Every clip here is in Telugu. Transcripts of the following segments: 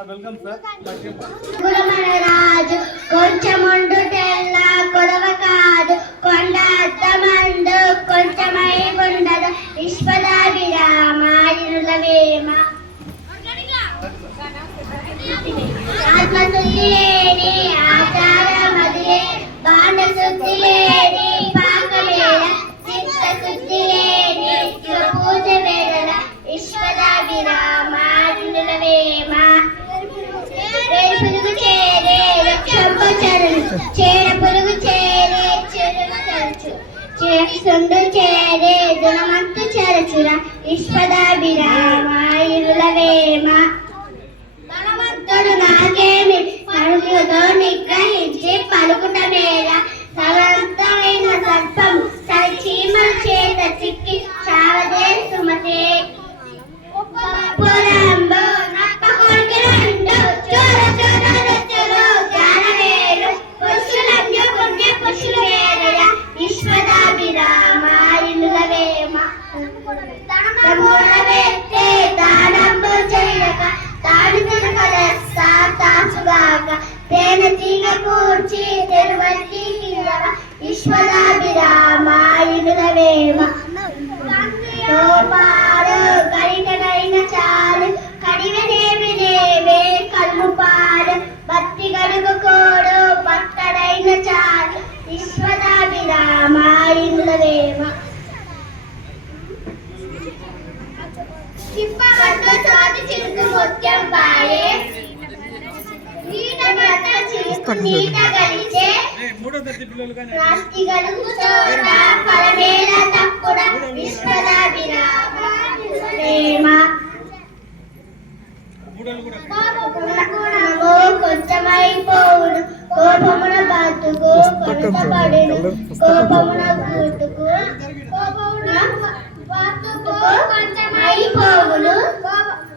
Welcome sir. గురుమనరాజు కొంచెముండు తెల్ల కొడవ కాదు కొండ అద్దమందు కొంచెమై ఉండదు విశ్వదాభిరామాయులవేమ ఆత్మశుద్ధి లేని ఆచారమదిలే బాణశుద్ధి లేని పాకమేళ చిత్తశుద్ధి లేని పూజ వేళ విశ్వదాభిరామాయులవేమ పురుగు చేరే రక్షంపచరులు చేర పురుగు చేరే చెరువు తరచు చేస్తుండు చేరే గుణమంతు చరచుర విశ్వదాభిరామాయులవేమ భగవంతుడు నాకేమి పలుకుతో నిగ్రహించి పలుకుట మేళ సమంతమైన సర్పం చీమల చేత చిక్కి చావదే సుమతే పురంబో నక్క కొరికి రెండు చోర చోర రచరు జ్ఞానవేలు పురుషులంజ పుణ్య పురుషులు వేరయ విశ్వదాభిరామాయులవేమ తనమూడవెత్తే దానంబు చేయక తాను తినకల సాతాచుగాక తేన తీగ కూర్చి తెరువల్లి తీయవ విశ్వదాభిరామాయులవేమ పాడు గరిటనైన చాలు కడివెనేమి నేవే కళ్ళు పాడు భక్తి గడుగు కోడు భక్తడైన చాలు విశ్వదాభిరామాయులవేమ చిప్పబట్టు చోటి చిరుకు ముత్యం పాయే నీట బట్ట చిరుకు నీట గలిచే రాష్టి గడుగు చోట పరమేల తప్పుడ విశ్వదాభిరామాయులవేమ కోపమునకు కొంచెమైపోవును కోపమున బతుకు కొనసబడును కోపమున గుర్తుకు కొంచెమైపోవును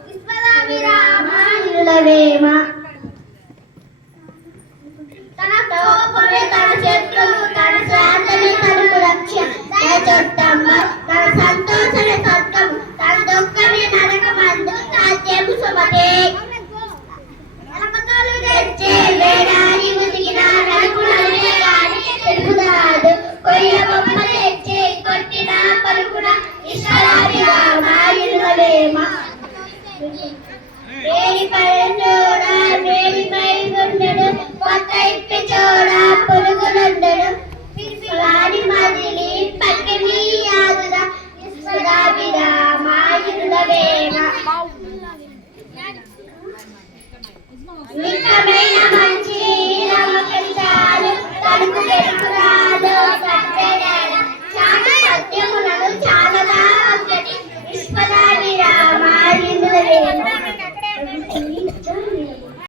విశ్వదాభిరామాయులవేమ తన కోపమే తన శత్రువు తన స్వార్థమే తనకు రక్ష తన చొట్టమ్మ తన సంతోషమే సత్వము తన దుఃఖమే నరకమందు సాధ్యము సుమతే నరకతోలు తెచ్చే వేడారి ఉదిగిన నలుగునలే గాని తెలుగుదాడు కొయ్య బొమ్మ తెచ్చే కొట్టిన పలుకున విశ్వదాభిరామాయులవేమ వేడిపై చూడ వేడిపై గుండెడు కొత్త ఇప్పి చూడ పురుగులుండడు వాడి మదిలి పక్కని ఆగుద విశ్వదాభిరామాయులవేమ